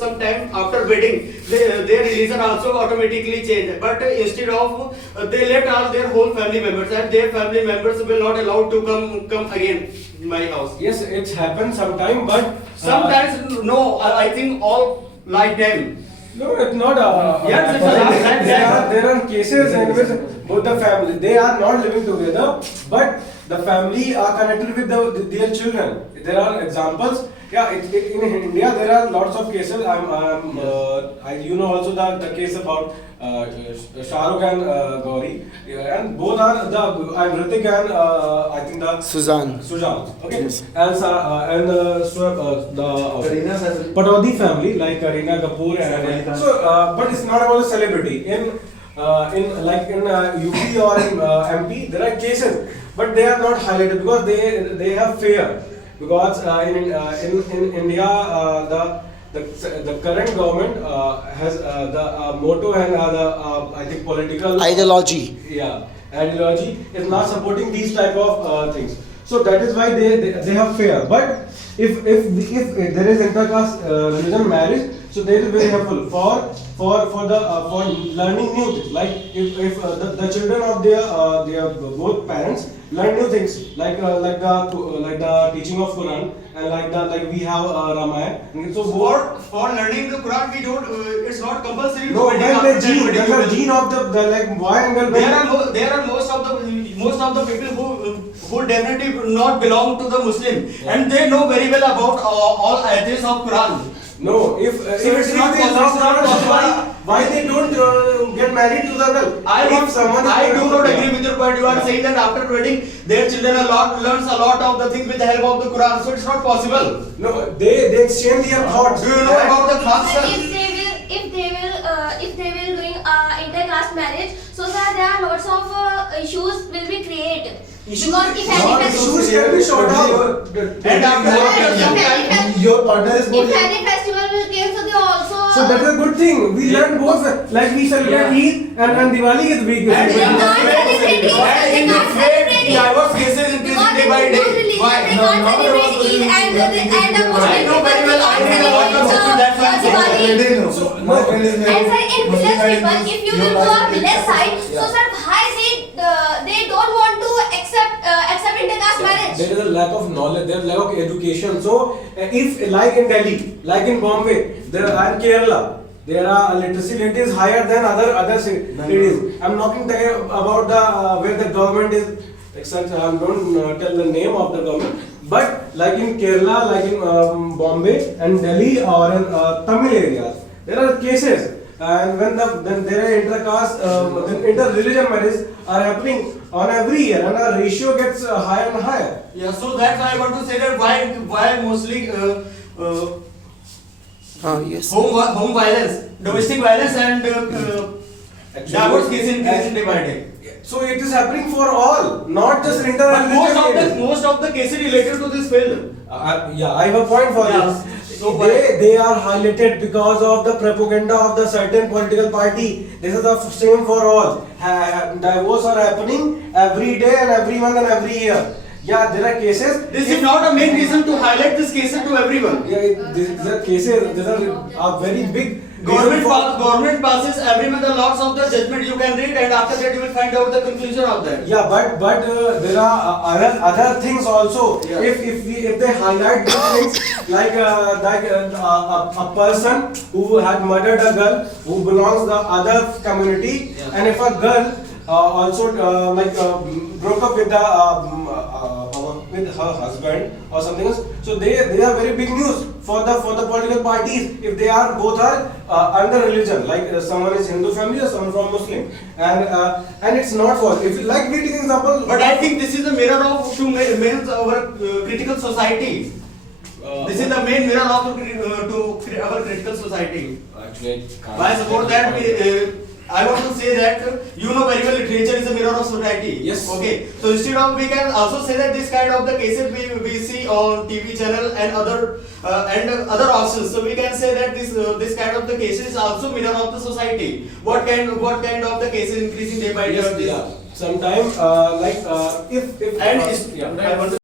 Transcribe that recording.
some time after wedding, their religion also automatically change. But instead of they left all their whole family members, and their family members will not allowed to come again in my house. Yes, it happens sometime, but Sometimes no, I think all lifetime. no, it's not. Yes, it's a there are cases in which both the family they are not living together, but the family are connected with their children. There are examples. Yeah, in India there are lots of cases. You know also the case about Shah Rukh and Gauri, and both are I'm Hrithik and I think the Suzanne. Okay, Yes. and the Patodi family like Kareena Kapoor and so, but it's not about a celebrity. In UP or in MP, there are cases, but they are not highlighted because they have fear. Because in India, the current government has the motto and I think political Ideology. Ideology is not supporting these type of things. So that is why they have fear. But if there is intercaste religion marriage, so they is very helpful for learning new things. Like if the children of their both parents learn new things like the teaching of Quran and like we have Ramayana. So For learning the Quran, we don't. It's not compulsory. no, to well, wedding the after gene, wedding. the gene of the like boy and girl. There are most of the people who definitely not belong to the Muslim, and they know very well about all ayats of Quran. No, if it's not they possible, love it's not Quran, possible. why they don't get married to the girl? I do not agree with your point. You are Yeah. saying that after wedding, their children learns a lot of the things with the help of the Quran, so it's not possible. No, they exchange their thoughts. Do you know about the Sir, khas? if they will doing intercaste marriage, so sir, there are lots of issues will be created. Because if any Issues can be sorted out. And after Your partner is if any festival will came, so they also So that is a good thing. We learn both. Like we celebrate Eid and Diwali is big. And They can't celebrate Eid. They can't celebrate Eid. divorce cases increasing day by day. Why? They can't celebrate Eid and the Muslim I know very well. I can't know a lot of people. That's why I'm saying. Diwali. So My friend is And sir, in village people, if you will go a village side, so Yeah. sir, why they don't want to accept intercaste marriage? there is a lack of knowledge, there is lack of education. So if like in Delhi, like in Bombay, there are in Kerala, there are literacy rate is higher than other cities. I'm talking there about the where the government is. Except I don't tell the name of the government, but like in Kerala, like in Bombay and Delhi or in Tamil areas, there are cases. And when there are intercaste, inter-religion marriages are happening on every year, and our ratio gets higher and higher. Yeah, so that's why I want to say that why mostly Yes. home violence, domestic violence, and divorce cases increasing day by day. So it is happening for all, not just But inter-religion. most of the cases related to this field. Yeah, I have a point for Yeah. this. So They are highlighted because of the propaganda of the certain political party. This is the same for all. Divorce are happening every day and every month and every year. Yeah, there are cases. This is not a main reason to highlight this cases to everyone. Yeah, these are cases. These are very big. Government passes every month a lots of the judgment you can read, and after that you will find out the conclusion of that. Yeah, but there are other things also. Yeah. If they highlight these things like a person who had murdered a girl who belongs the other community, Yeah. and if a girl also broke up with with her husband or something else, so they are very big news for the political parties if they are both are under religion, like someone is Hindu family or someone from Muslim, and it's not for if you like we take example. But I think this is the mirror of our critical society. This is the main mirror of our critical society. Actually, By support that I want to say that you know very well literature is a mirror of society. Yes. Okay. So instead of we can also say that this kind of the cases we see on TV channel and other options. So we can say that this kind of the cases is also mirror of the society. What kind of the cases increasing day by day? yes, yeah. Sometime if And yeah. I want to